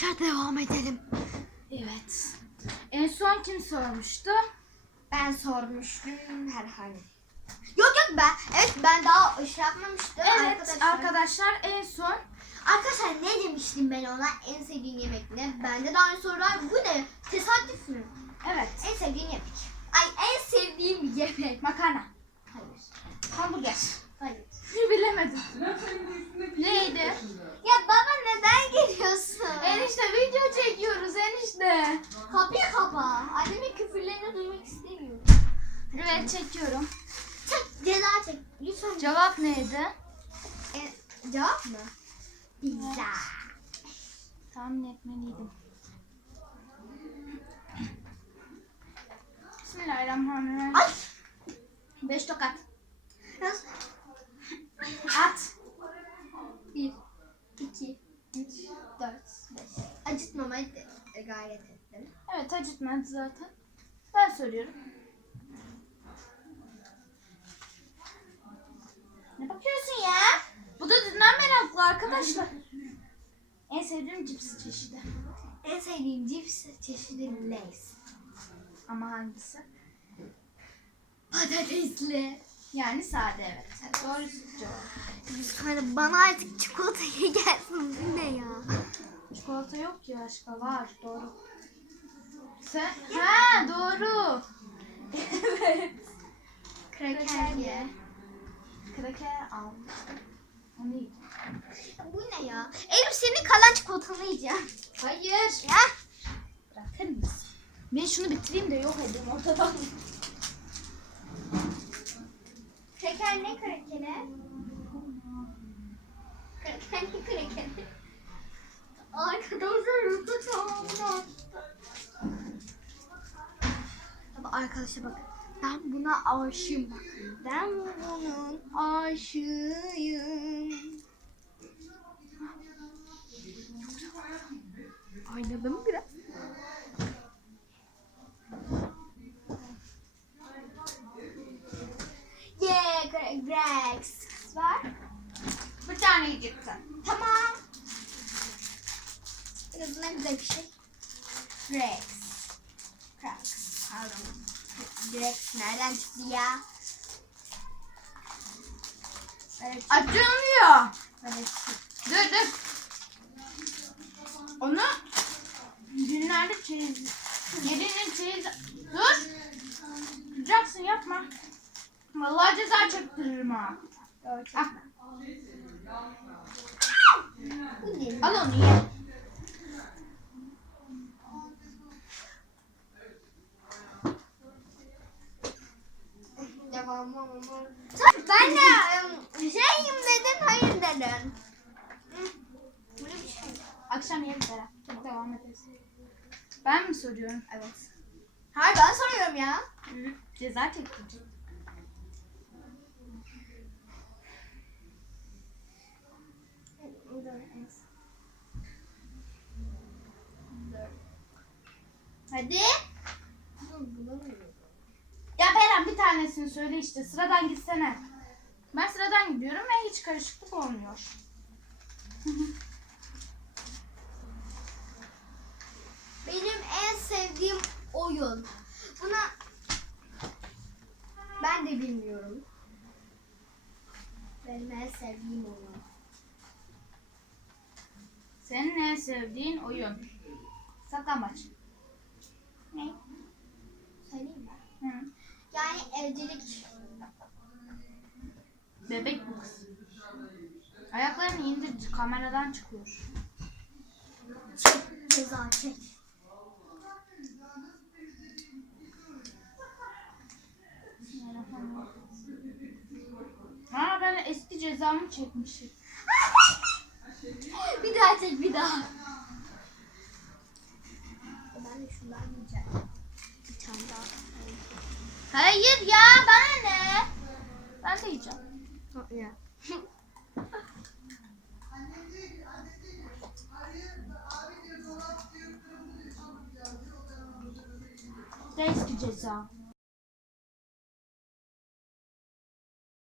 Arkadaşlar devam edelim. Evet. En son kim sormuştu? Ben sormuştum herhalde. Yok yok ben. Evet ben daha şey yapmamıştım. Evet arkadaşlar, en son Arkadaşlar ne demiştim ben ona? En sevdiğin yemek ne? Bende de aynı sorular. Bu ne? Tesadüf mü? evet En sevdiğin yemek. Ay en sevdiğim yemek. makarna, Hayır. hamburger. Hayır. Bilemedim. Çekiyoruz enişte. Kapıyı kapa. Annemin küfürlerini duymak istemiyorum. Evet çekiyorum. Çek ceza çek. Lütfen. Cevap neydi? E, cevap mı? Pizza. Tahmin etmeliydim. Bismillahirrahmanirrahim. Ay. Beş tokat. At. Bir, iki, üç, dört, beş. Acıtmamaya de- gayret ettim. Evet acıtmadı zaten. Ben soruyorum. Ne bakıyorsun ya? Bu da dünden meraklı arkadaşlar. En sevdiğim cips çeşidi. En sevdiğim cips çeşidi Lay's. Ama hangisi? Patatesli. Yani sade evet. Doğru cevap. Hani bana artık çikolatayı gelsin. Bu ne ya? Çikolata yok ki başka var. Doğru. Sen? Ha doğru. evet. Kraker ye. Kraker almıştım. Onu yedim. Bu ne ya? Elif senin kalan çikolatanı yiyeceğim. Hayır. Ya. Bırakır mısın? Ben şunu bitireyim de yok edeyim ortadan. Kraker ne krakeri? Kraker ne krakeri? Arkadaşlar yurtta tamamını arkadaşlar bak. Ben buna aşığım bak. Ben bunun aşığıyım. Oynadım biraz. Yeah, Gre- Grex. Var. Bir tane yiyeceksin. Tamam. Biraz ne güzel bir şey. Grex. Grex. Pardon. Grex nereden çıktı ya? Evet. Açılmıyor. Evet. Dur dur. Onu günlerde çeyiz. Yerinin çeyiz. Dur. Kıracaksın yapma. Vallahi ceza çektiririm ha. Doğru. Ah, al onu ye. Devam Ben de em, şeyim dedin hayır dedin. Hı. Böyle bir şey. Akşam yeriz Bera. Çok devam ederiz. Ben mi soruyorum? Evet. Hayır ben soruyorum ya. Hı. Ceza çektireceğim. Hadi. Ya Beren bir tanesini söyle işte. Sıradan gitsene. Ben sıradan gidiyorum ve hiç karışıklık olmuyor. Benim en sevdiğim oyun. Buna ben de bilmiyorum. Benim en sevdiğim oyun. Senin en sevdiğin oyun. Sakamaç. Ne? Söyleyeyim mi? Hı. Yani evcilik. Bebek bu kız. Ayaklarını indir kameradan çıkıyor. Ceza çek. Cezamı çekmişim. bir daha çek bir daha. Ben de şundan yiyeceğim. Bir tane daha. Hayır ya bana ne? Ben de yiyeceğim. Ya. Eski ceza.